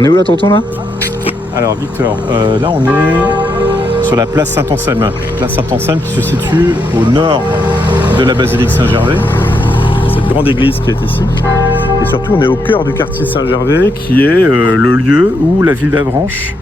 On est où là, tonton, là? Alors Victor, là on est sur la place Saint-Anselme. Place Saint-Anselme qui se situe au nord de la basilique Saint-Gervais, cette grande église qui est ici. Et surtout on est au cœur du quartier Saint-Gervais qui est le lieu où la ville d'Avranches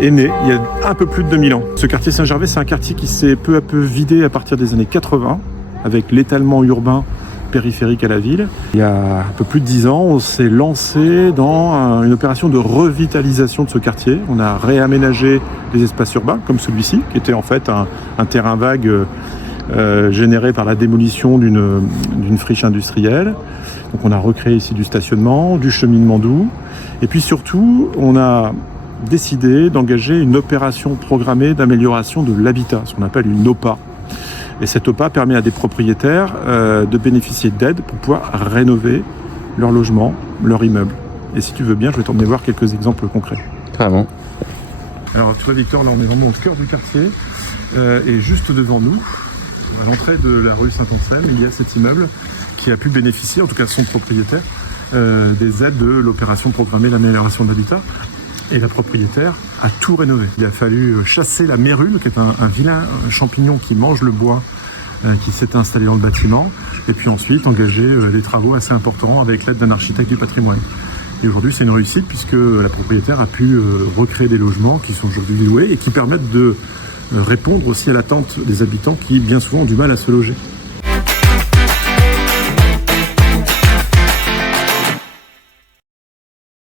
est née il y a un peu plus de 2000 ans. Ce quartier Saint-Gervais, c'est un quartier qui s'est peu à peu vidé à partir des années 80 avec l'étalement urbain périphérique à la ville. Il y a un peu plus de 10 ans, on s'est lancé dans une opération de revitalisation de ce quartier. On a réaménagé les espaces urbains, comme celui-ci, qui était en fait un terrain vague généré par la démolition d'une friche industrielle. Donc on a recréé ici du stationnement, du cheminement doux. Et puis surtout, on a décidé d'engager une opération programmée d'amélioration de l'habitat, ce qu'on appelle une OPA. Et cette OPA permet à des propriétaires de bénéficier d'aides pour pouvoir rénover leur logement, leur immeuble. Et si tu veux bien, je vais t'emmener voir quelques exemples concrets. Ah bon? Alors tu vois Victor, là on est vraiment au cœur du quartier. Et juste devant nous, à l'entrée de la rue Saint-Anselme, il y a cet immeuble qui a pu bénéficier, en tout cas son propriétaire, des aides de l'opération programmée d'amélioration de l'habitat. Et la propriétaire a tout rénové. Il a fallu chasser la mérule, qui est un vilain champignon qui mange le bois, qui s'est installé dans le bâtiment, et puis ensuite engager des travaux assez importants avec l'aide d'un architecte du patrimoine. Et aujourd'hui, c'est une réussite puisque la propriétaire a pu recréer des logements qui sont aujourd'hui loués et qui permettent de répondre aussi à l'attente des habitants qui, bien souvent, ont du mal à se loger.